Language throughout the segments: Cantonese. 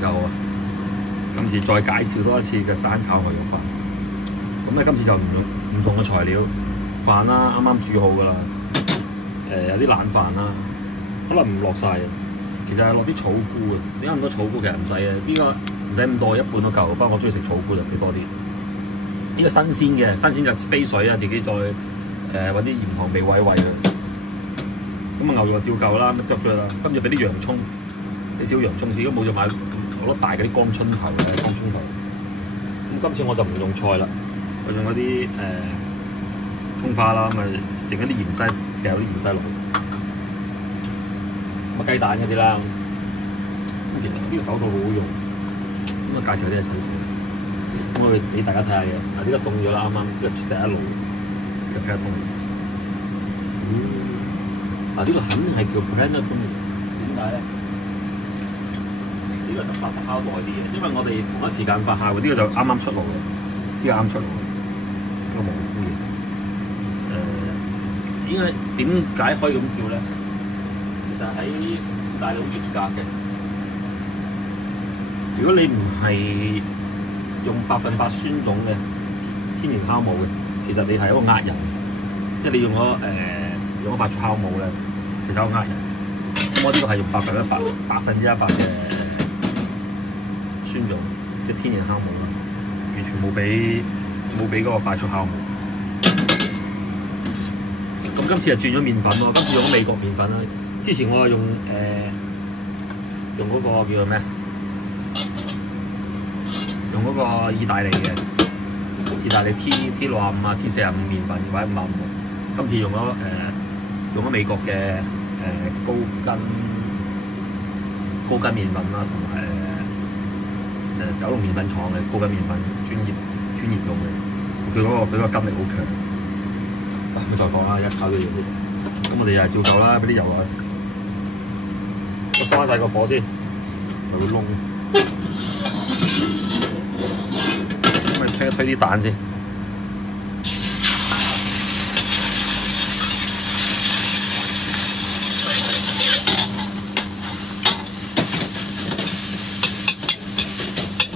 家好啊！今次再介紹多一次嘅生炒牛肉飯。咁咧今次就唔同嘅材料，飯啦啱啱煮好㗎啦。有啲冷飯啦，可能唔落晒嘅，其實係落啲草菇嘅。點解咁多草菇？其實唔使嘅，呢個唔使咁多，一半都夠。不過我中意食草菇就俾多啲。呢個新鮮嘅，新鮮就飛水啊，自己再揾啲鹽糖味餵佢。咁啊牛肉就照舊啦，剁咗啦。跟住俾啲洋葱，啲小洋葱，如果冇就買好多大嗰啲乾葱頭嘅乾葱頭。咁今次我就唔用菜啦，我用嗰啲葱花啦，咁啊整一啲芫茜，掉啲芫茜落去。咁啊雞蛋嗰啲啦，咁其實呢個手套好好用。咁啊介紹啲嘅手套，咁我哋俾大家睇下嘅。呢個凍咗啦，啱啱呢個第一爐嘅 Panettone。呢個肯定係叫 Panettone，點解咧？呢個就發酵耐啲嘅，因為我哋同一時間發酵，呢個就啱啱出爐嘅，呢個啱出爐嘅，呢個蘑菇嘢。應該點解可以咁叫咧？其實喺意大利好絕格嘅。如果你唔係用100%酸種嘅天然酵母嘅，其實你係一個呃人，即係你用咗快速酵母咧，其實係一個呃人。咁我呢個係用100%嘅酸種，即係天然酵母啦，完全冇俾嗰個快速酵母。咁今次就轉咗麵粉咯，今次用咗美國麵粉啦。之前我係用嗰個叫做咩？用嗰個意大利嘅意大利 T65啊 T45麵粉或者55。今次用咗美國嘅高筋麵粉啦，同埋九龍麵粉廠嘅高筋麵粉專業用嘅，佢嗰個筋力好強。咁再講啦，一炒咗嘢先。咁我哋又係照舊啦，俾啲油落去。我收翻晒個火先，咪會燶。咁咪推啲蛋先。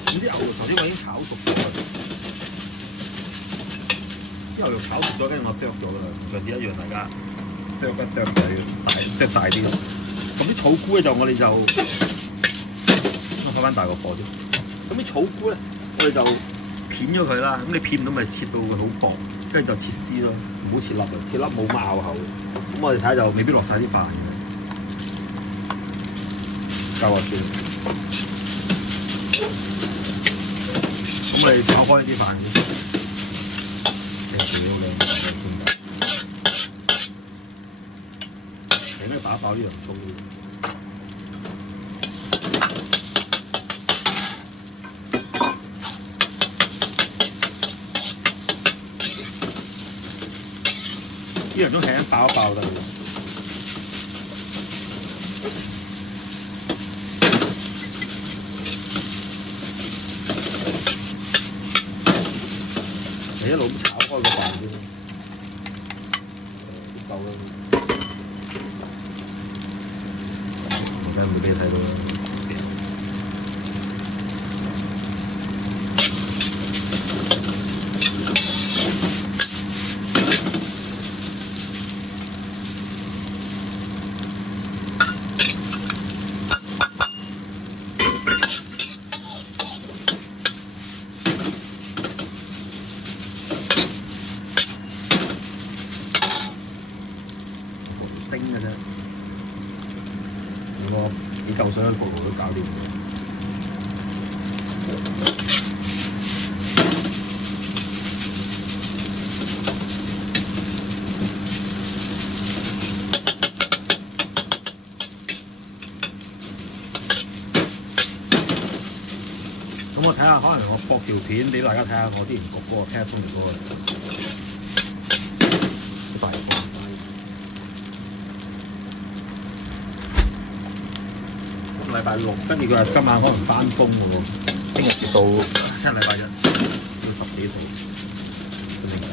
咁啲牛肉頭先我已經炒熟咗啦。啲牛肉炒熟咗，跟住我剁咗㗎啦，同上次一樣，大家剁一剁就要大啲。咁啲草菇咧就我哋就開翻大個火先。咁啲草菇咧，我哋就片咗佢啦。咁你片唔到咪切到佢好薄，跟住就切絲咯，唔好切粒啊！切粒冇乜咬口。咁我哋睇下就未必落晒啲飯嘅，夠啊算。咁我哋炒開啲飯先。打爆啲洋葱，啲洋葱輕輕爆一爆㗎。你一路咁炒開個飯先，啲豆啦。而家會俾你睇到啦。叮嘅啫。我幾嚿水嘅焗爐都搞掂咗。咁我睇下，可能我駁條片俾大家睇下我之前焗嗰個 Panettone嗰個大火。禮拜六，跟住佢話今晚可能翻工嘅喎，聽日至到聽日禮拜日要10幾度，咁點解？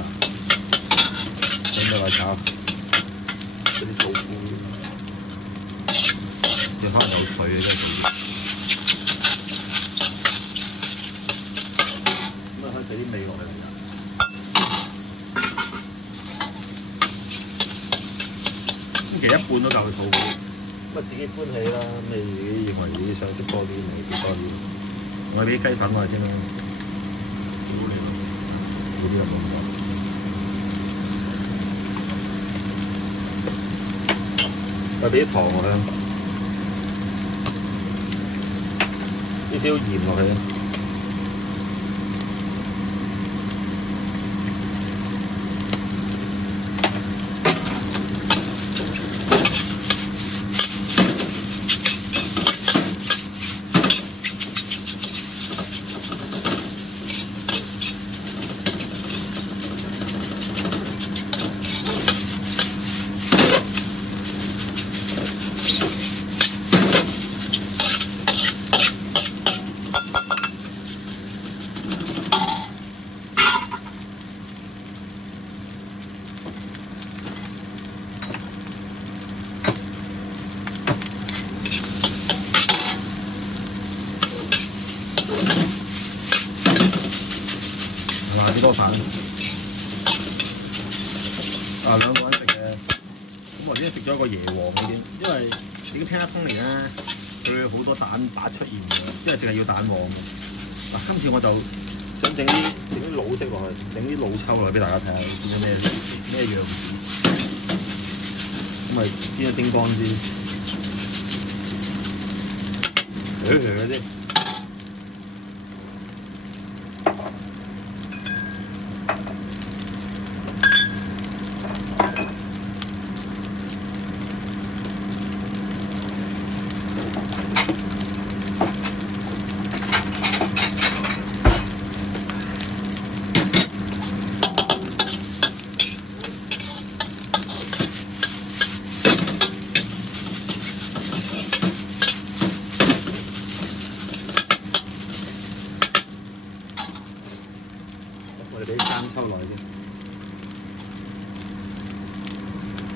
咁咩嚟炒？嗰啲草菇，又可能有水嘅真係。一半都夠佢肚嘅。咁啊自己歡喜啦，咁你自己認為自己想食多啲咪食多啲。我俾啲雞粉落去先啦，好靚，好啲咁講。再俾啲糖落去，啲少鹽落去。幾多飯？啊，兩個人食嘅，咁我哋都食咗一個椰皇已經，因為已經聽得通嚟咧，佢好多蛋白出現嘅，因為淨係要蛋黃。嗱，今次我就想整啲老式落去，整啲老抽落去俾大家睇下，見到咩樣子。咁咪煎一蒸乾啲，嗰啲。我哋俾啲生抽落去先，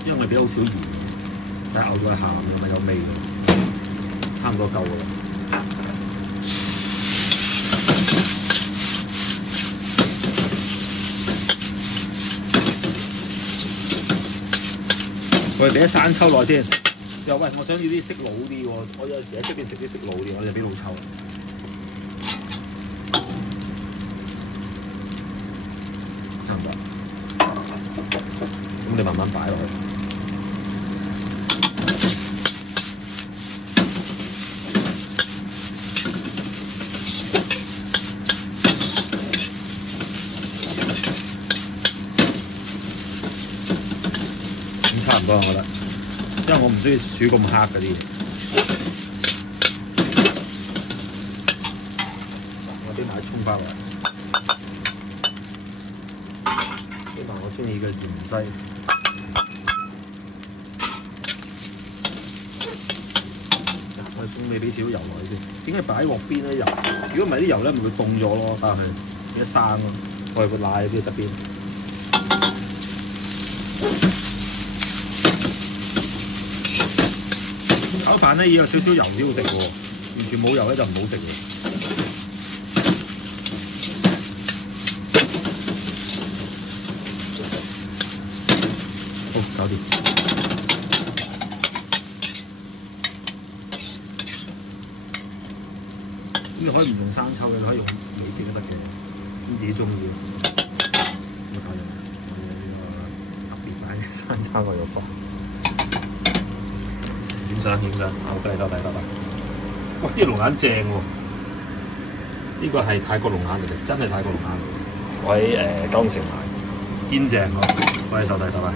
因為我哋俾好少鹽，但係牛肉係鹹嘅，咪有味嘅，差唔多夠㗎啦。我哋俾啲生抽落去先。又喂，我想要啲色老啲喎，我有時喺出邊食啲色老啲，我就俾老抽。咁你慢慢擺落去，咁差唔多我覺得，因為我唔中意煮咁黑嗰啲嘢。我俾埋啲葱包落嚟，俾埋我中意嘅芫茜。咁你俾少少油落去先，點解擺喺鑊邊咧油？如果唔係啲油咧，咪會凍咗咯，但係變咗生咯。我哋個奶喺側邊。炒飯咧要有少少油先好食喎，完全冇油咧就唔好食嘅。好，搞掂。咁你可以唔用生抽嘅，你可以用裏邊都得嘅，咁自己中意。咁搞掂，我哋呢個特別版嘅生抽牛肉飯。點想？好，得收睇，拜拜。哇！呢個龍眼正喎，呢個係泰國龍眼嚟嘅，真係泰國龍眼。我喺九龍城買，堅正喎。我哋收睇，拜拜。